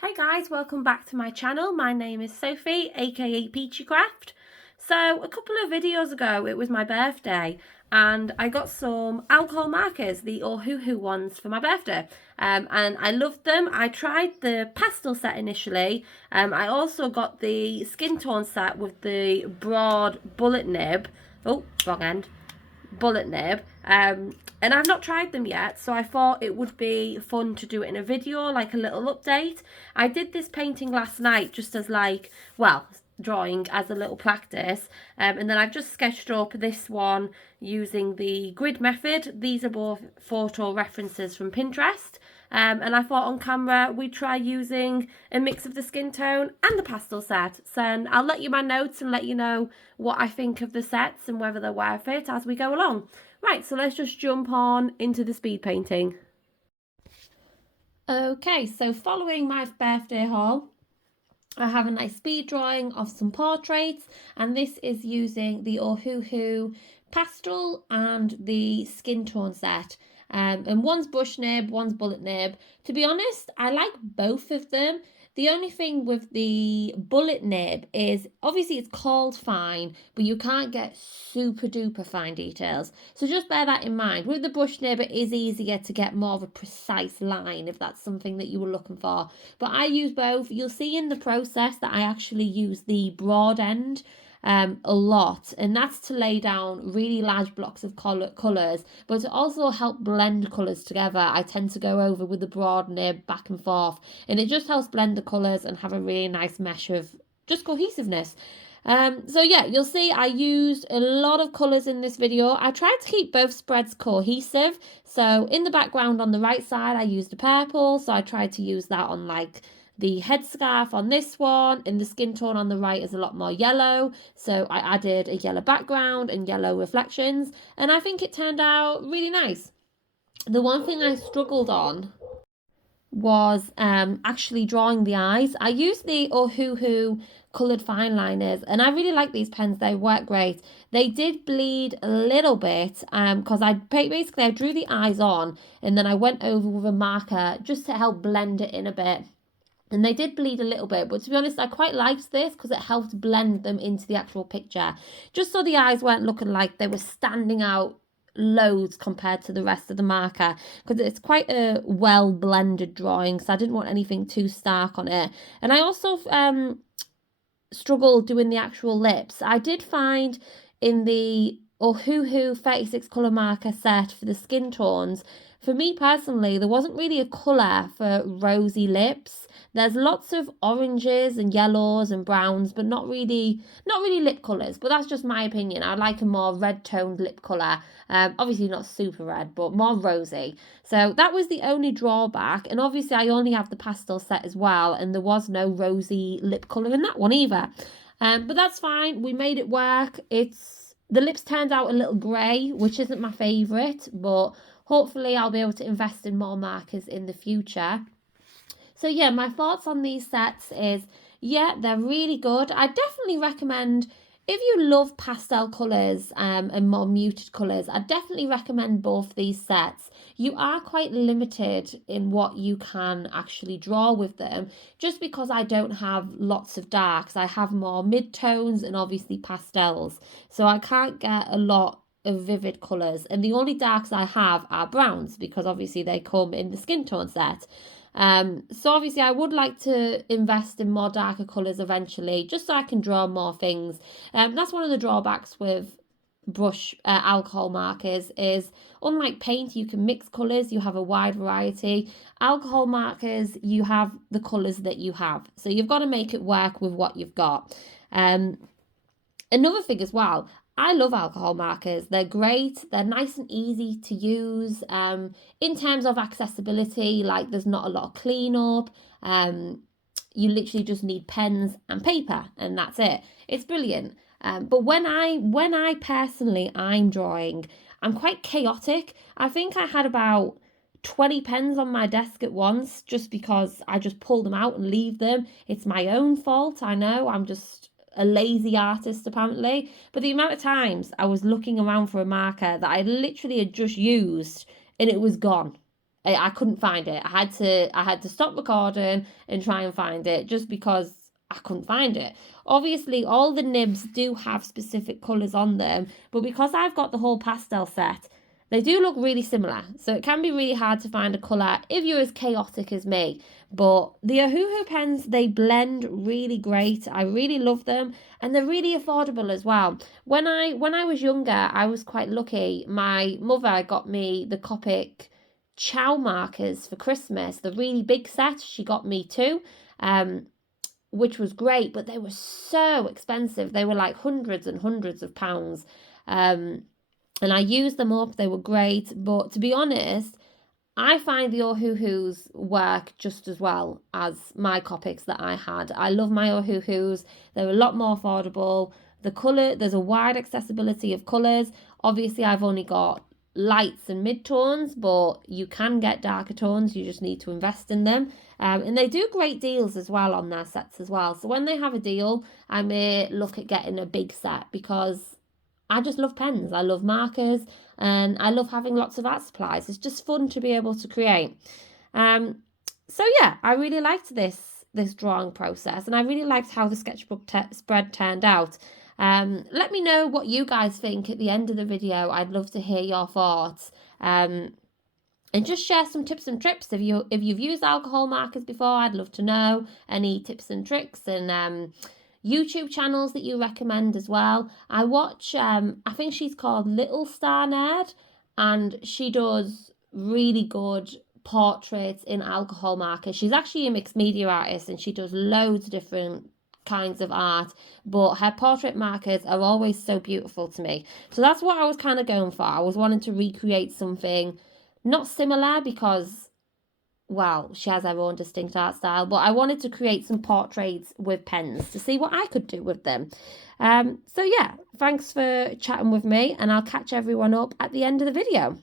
Hey guys, welcome back to my channel. My name is Sophie, aka Peachy Craft. So a couple of videos ago, it was my birthday and I got some alcohol markers, the Ohuhu ones for my birthday. And I loved them. I tried the pastel set initially. I also got the skin tone set with the broad bullet nib. Oh, wrong end. Bullet nib. And I've not tried them yet, so I thought it would be fun to do it in a video, like a little update. I did this painting last night just as drawing as a little practice, and then I've just sketched up this one using the grid method. These are both photo references from Pinterest. And I thought on camera we'd try using a mix of the skin tone and the pastel set. So I'll let you my notes and let you know what I think of the sets and whether they're worth it as we go along. Right, so let's just jump on into the speed painting. Okay, so following my birthday haul, I have a nice speed drawing of some portraits, and this is using the Ohuhu pastel and the skin tone set. And one's brush nib, one's bullet nib. To be honest, I like both of them. The only thing with the bullet nib is obviously it's called fine, but you can't get super duper fine details. So just bear that in mind. With the brush nib, it is easier to get more of a precise line if that's something that you were looking for. But I use both. You'll see in the process that I actually use the broad end a lot, and that's to lay down really large blocks of colours, but to also help blend colours together. I tend to go over with the broad nib back and forth, and it just helps blend the colours and have a really nice mesh of just cohesiveness. So yeah, you'll see I used a lot of colours in this video. I tried to keep both spreads cohesive. So in the background on the right side, I used a purple, so I tried to use that on like the headscarf on this one, and the skin tone on the right is a lot more yellow, so I added a yellow background and yellow reflections, and I think it turned out really nice. The one thing I struggled on was actually drawing the eyes. I used the Ohuhu coloured fine liners, and I really like these pens. They work great. They did bleed a little bit because I drew the eyes on, and then I went over with a marker just to help blend it in a bit. And they did bleed a little bit, but to be honest, I quite liked this because it helped blend them into the actual picture. Just so the eyes weren't looking like they were standing out loads compared to the rest of the marker, because it's quite a well blended drawing, so I didn't want anything too stark on it. And I also struggled doing the actual lips. I did find in the Ohuhu 36 colour marker set for the skin tones, for me personally, there wasn't really a colour for rosy lips. There's lots of oranges and yellows and browns, but not really lip colours. But that's just my opinion. I like a more red toned lip colour. Obviously not super red, but more rosy. So that was the only drawback. And obviously I only have the pastel set as well, and there was no rosy lip colour in that one either. But that's fine. We made it work. The lips turned out a little grey, which isn't my favourite, but hopefully I'll be able to invest in more markers in the future. So yeah, my thoughts on these sets is, yeah, they're really good. I definitely recommend, if you love pastel colours and more muted colours, I definitely recommend both these sets. You are quite limited in what you can actually draw with them, just because I don't have lots of darks. I have more mid-tones and obviously pastels. So I can't get a lot of vivid colours. And the only darks I have are browns, because obviously they come in the skin tone set. So obviously I would like to invest in more darker colours eventually, just so I can draw more things. That's one of the drawbacks with brush alcohol markers is, unlike paint, you can mix colours, you have a wide variety. Alcohol markers, you have the colours that you have, so you've got to make it work with what you've got. Another thing as well, I love alcohol markers. They're great. They're nice and easy to use. In terms of accessibility, like there's not a lot of cleanup. You literally just need pens and paper, and that's it. It's brilliant. But when I personally, I'm drawing, I'm quite chaotic. I think I had about 20 pens on my desk at once, just because I just pull them out and leave them. It's my own fault. I know. I'm just a lazy artist apparently, but the amount of times I was looking around for a marker that I literally had just used and it was gone, I couldn't find it. I had to stop recording and try and find it just because I couldn't find it. Obviously, all the nibs do have specific colours on them, but because I've got the whole pastel set, they do look really similar. So it can be really hard to find a colour if you're as chaotic as me. But the Ohuhu pens, they blend really great. I really love them, and they're really affordable as well. When I was younger, I was quite lucky. My mother got me the Copic Chow markers for Christmas, the really big set. She got me two. Which was great, but they were so expensive. They were like hundreds and hundreds of pounds. And I used them up. They were great. But to be honest, I find the Ohuhus work just as well as my Copics that I had. I love my Ohuhus. They're a lot more affordable. The colour, there's a wide accessibility of colours. Obviously, I've only got lights and mid-tones, but you can get darker tones. You just need to invest in them. And they do great deals as well on their sets as well. So when they have a deal, I may look at getting a big set because I just love pens. I love markers, and I love having lots of art supplies. It's just fun to be able to create. So yeah, I really liked this drawing process, and I really liked how the sketchbook spread turned out. Let me know what you guys think at the end of the video. I'd love to hear your thoughts. And just share some tips and tricks. If you've used alcohol markers before, I'd love to know any tips and tricks, and YouTube channels that you recommend as well. I watch, I think she's called Little Star Nerd, and she does really good portraits in alcohol markers. She's actually a mixed media artist, and she does loads of different kinds of art, but her portrait markers are always so beautiful to me. So that's what I was kind of going for. I was wanting to recreate something not similar because, well, she has her own distinct art style, but I wanted to create some portraits with pens to see what I could do with them. So yeah, thanks for chatting with me, and I'll catch everyone up at the end of the video.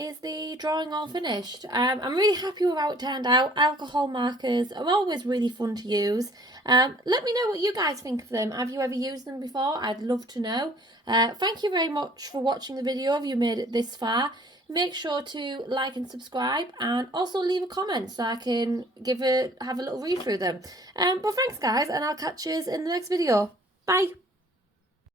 is the drawing all finished. I'm really happy with how it turned out. Alcohol markers are always really fun to use. Let me know what you guys think of them. Have you ever used them before? I'd love to know. Thank you very much for watching the video if you made it this far. Make sure to like and subscribe, and also leave a comment so I can have a little read through them. But thanks guys, and I'll catch you in the next video. Bye.